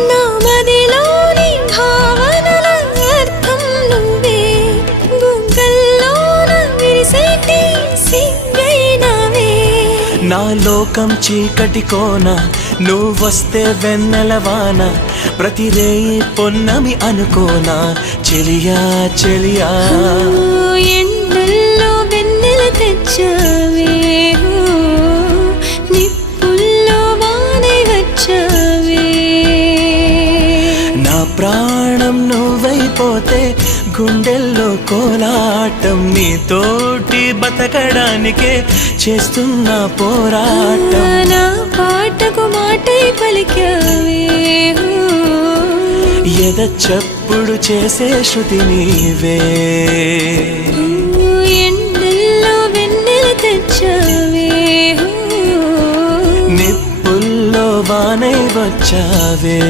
నా మదిలోని భావనల అర్థం నువ్వే గుంగల్లోన విరిసేటి సింగైనవే నా లోకం చీకటి కోన నువ్వొస్తే వెన్నెలవాన ప్రతి రేయి పొన్నమి అనుకోనా చెలియా చెలియా ఎండల్లో వెన్నెల తెచ్చావే నిప్పుల్లో వానై వచ్చావే నా ప్రాణం నువ్వైపోతే గుండెల్లో కోలాటం నీతోటి బతకడానికే చేస్తున్న పోరాటం నా పాటకు మాటై పలికావే ఎద చప్పుడు చేసే శృతి నీవే ఎండల్లో వెన్నెల తెచ్చావే నిప్పుల్లో వానై వచ్చావే